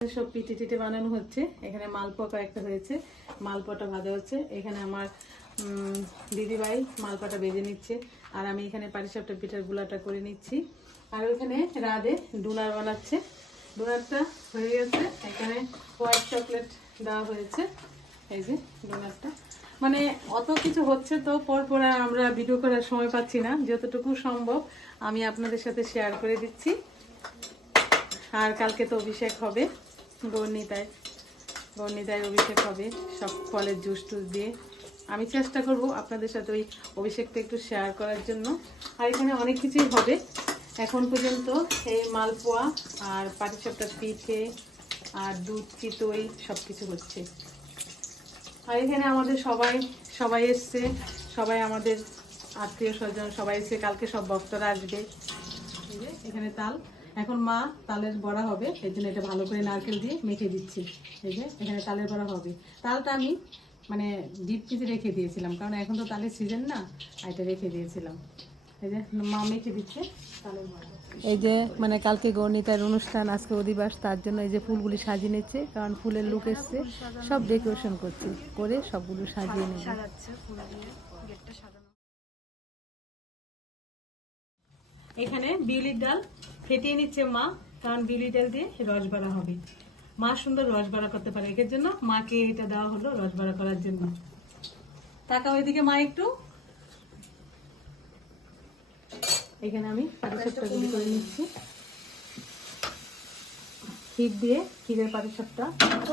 সব পিঠে টিঠে বানানো হচ্ছে। এখানে মালপোয়া কয়েকটা হয়েছে, মালপোয়াটা ভাজা হচ্ছে। এখানে আমার দিদিভাই মালপোয়াটা ভেজে নিচ্ছে, আর আমি এখানে পাটিসাপটা পিঠার গুলাটা করে নিচ্ছি। আর ওইখানে রাধে ডোনার বানাচ্ছে। ডোনারটা হয়ে গেছে, এখানে হোয়াইট চকলেট দেওয়া হয়েছে। এই যে ডোনারটা, মানে অত কিছু হচ্ছে তো পরপর আমরা ভিডিও করার সময় পাচ্ছি না, যতটুকু সম্ভব আমি আপনাদের সাথে শেয়ার করে দিচ্ছি। আর কালকে তো অভিষেক হবে, গৌরনীতায় অভিষেক হবে সব ফলের জুস টুস দিয়ে। আমি চেষ্টা করব আপনাদের সাথে ওই অভিষেকটা একটু শেয়ার করার জন্য। আর এখানে অনেক কিছুই হবে এখন পর্যন্ত, এই মালপোয়া আর পাটিসাপটা পিঠে আর দুধ চিতই সব কিছু হচ্ছে। আর এখানে আমাদের সবাই এসছে, সবাই আমাদের আত্মীয় স্বজন সবাই এসছে। কালকে সব ভক্তরা আসবে। এখানে তাল, এখন মা তালের বড়া হবে, এই জন্য এটা ভালো করে নারকেল দিয়ে মেখে দিচ্ছি। এই যে এখানে তালের বড়া হবে। তালটা আমি মানে ডিপ ফ্রিজে রেখে দিয়েছিলাম, কারণ এখন তো তালের সিজন না, এটা রেখে দিয়েছিলাম। এই যে মা মেখে দিচ্ছে তালের বড়া। এই যে মানে কালকে গৌরনীতার অনুষ্ঠান, আজকে অধিবাস, তার জন্য এই যে ফুলগুলি সাজিয়ে নিচ্ছে, কারণ ফুলের লুক এসছে, সব ডেকোরেশন করছে, করে সবগুলো সাজিয়ে নেবে। এখানে বিউলির ডাল ফেটিয়ে নিচ্ছে মা, কারণ বিউলির ডাল দিয়ে রস বাড়া হবে। মা সুন্দর রস বাড়া করতে পারে, এর জন্য মাকে এটা দেওয়া হলো রস বাড়া করার জন্য। টাকা ওইদিকে মা একটু। এখানে আমি পাটিসাপটা গুলি করে নিচ্ছি, ক্ষীর দিয়ে, ক্ষীরের পাটিসাপটা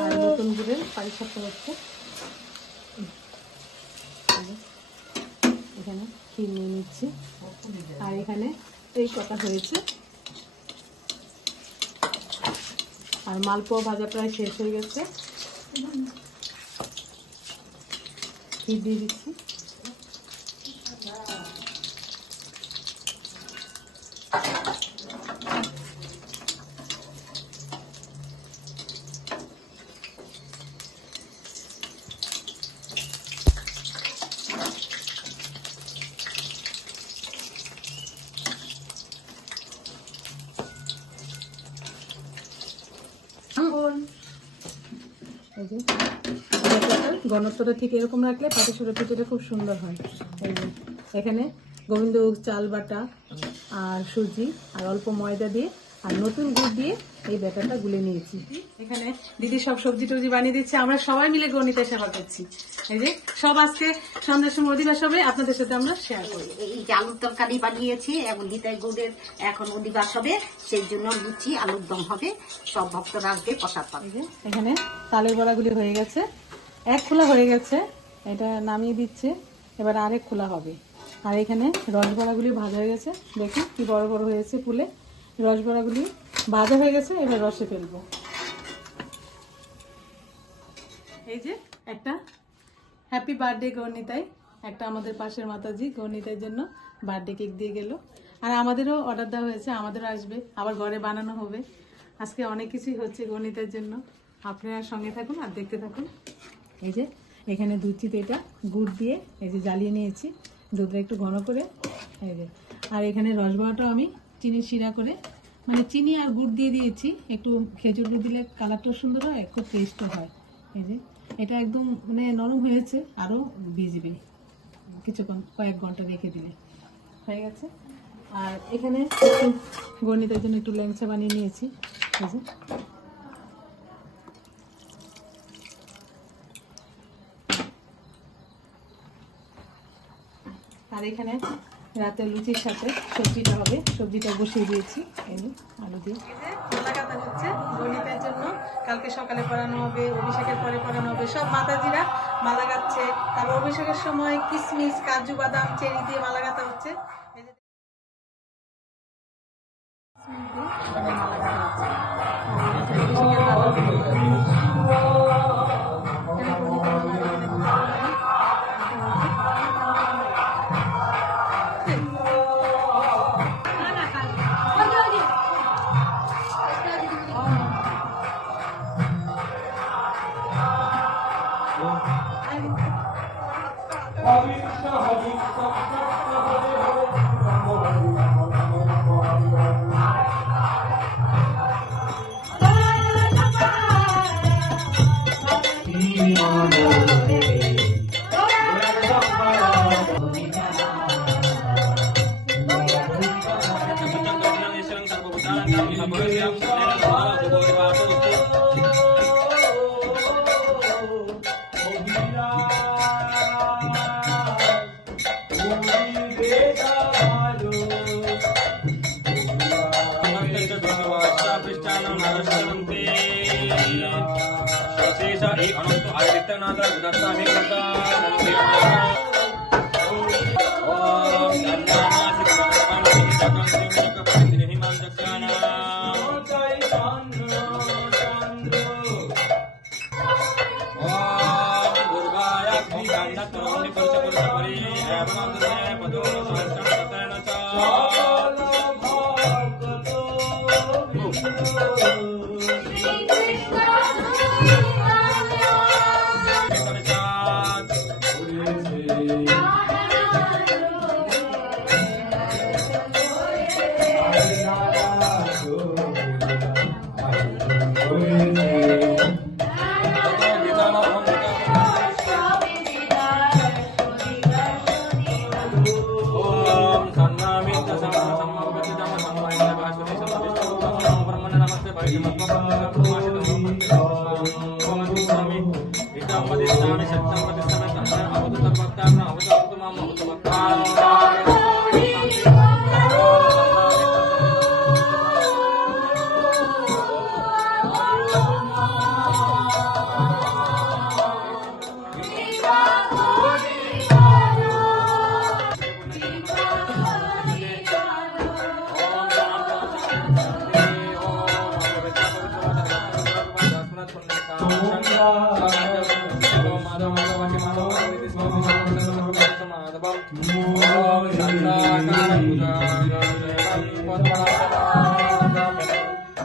আর নতুন গুড়ের পাটিসাপটা হচ্ছে। এখানে ক্ষীর নিয়ে নিচ্ছি, আর এখানে এই কটা হয়েছে। আর মালপোয়া ভাজা প্রায় শেষ হয়ে গেছে, ক্ষীর দিয়ে দিচ্ছি। ঘনত্বটা ঠিক এরকম রাখলে পাটিসাপটা পিঠাটা খুব সুন্দর হয়। এই যে এখানে গোবিন্দভোগ চাল বাটা আর সুজি আর অল্প ময়দা দিয়ে আর নতুন গুড় দিয়ে এই ব্যাটারটা গুলে নিয়েছি। এখানে দিদি সব সবজি টবজি বানিয়ে দিচ্ছে, আমরা সবাই মিলে গৌরনীতার সেবা করছি। এই যে সব আজকে সন্ধ্যার সময় অধিবাস হবে, আপনাদের সাথে আমরা শেয়ার করি। এই যে আলুর তরকারি বানিয়েছি, এবং নিতাই গৌড়ের এখন অধিবাস হবে, সেই জন্য লুচি আলুর দম হবে, সব ভক্তরা আসবে প্রসাদ পাবে। এখানে তালের বড়াগুলি হয়ে গেছে, এক খোলা হয়ে গেছে, এটা নামিয়ে দিচ্ছে, এবার আরেক খোলা হবে। আর এখানে রসবড়াগুলি ভাজা হয়ে গেছে, দেখি কি বড় বড় হয়েছে ফুলে। রসবড়াগুলি ভাজা হয়ে গেছে, এবার রসে ফেলবো। এই যে একটা হ্যাপি বার্থডে গৌরনীতাই, একটা আমাদের পাশের মাতাজি গৌরনীতার জন্য বার্থডে কেক দিয়ে গেল। আর আমাদেরও অর্ডার দেওয়া হয়েছে, আমাদেরও আসবে, আবার ঘরে বানানো হবে। আজকে অনেক কিছুই হচ্ছে গৌরনীতার জন্য, আপনারা সঙ্গে থাকুন আর দেখতে থাকুন। এই যে এখানে দুধ চিতে, এটা গুড় দিয়ে এই যে জ্বালিয়ে নিয়েছি, দুধটা একটু ঘন করে। এই যে আর এখানে রসবড়াটাও আমি চিনি শিরা করে, মানে চিনি আর গুড় দিয়ে দিয়েছি, একটু খেজুর গুড় দিলে কালারটাও সুন্দর হয়, খুব টেস্টও হয়। এই যে এটা একদম মানে নরম হয়েছে, আরও ভিজবে কিছুক্ষণ, কয়েক ঘন্টা রেখে দিলে হয়ে গেছে। আর এখানে একটু গৌরনীতার জন্য একটু ল্যাংচা বানিয়ে নিয়েছি। এই যে আর এখানে রাতে লুচির সাথে সবজিটা হবে, সবজিটা বসিয়ে দিয়েছি এই আলু দিয়ে। মালা গাঁথা হচ্ছে গৌরনীতার জন্য, কালকে সকালে পড়ানো হবে, অভিষেকের পরে পড়ানো হবে। সব মাতাজিরা মালা গাঁথছে, তারপর অভিষেকের সময় কিশমিশ কাজু বাদাম চেরি দিয়ে মালা গাঁথা হচ্ছে।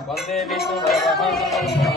Vande Vishnu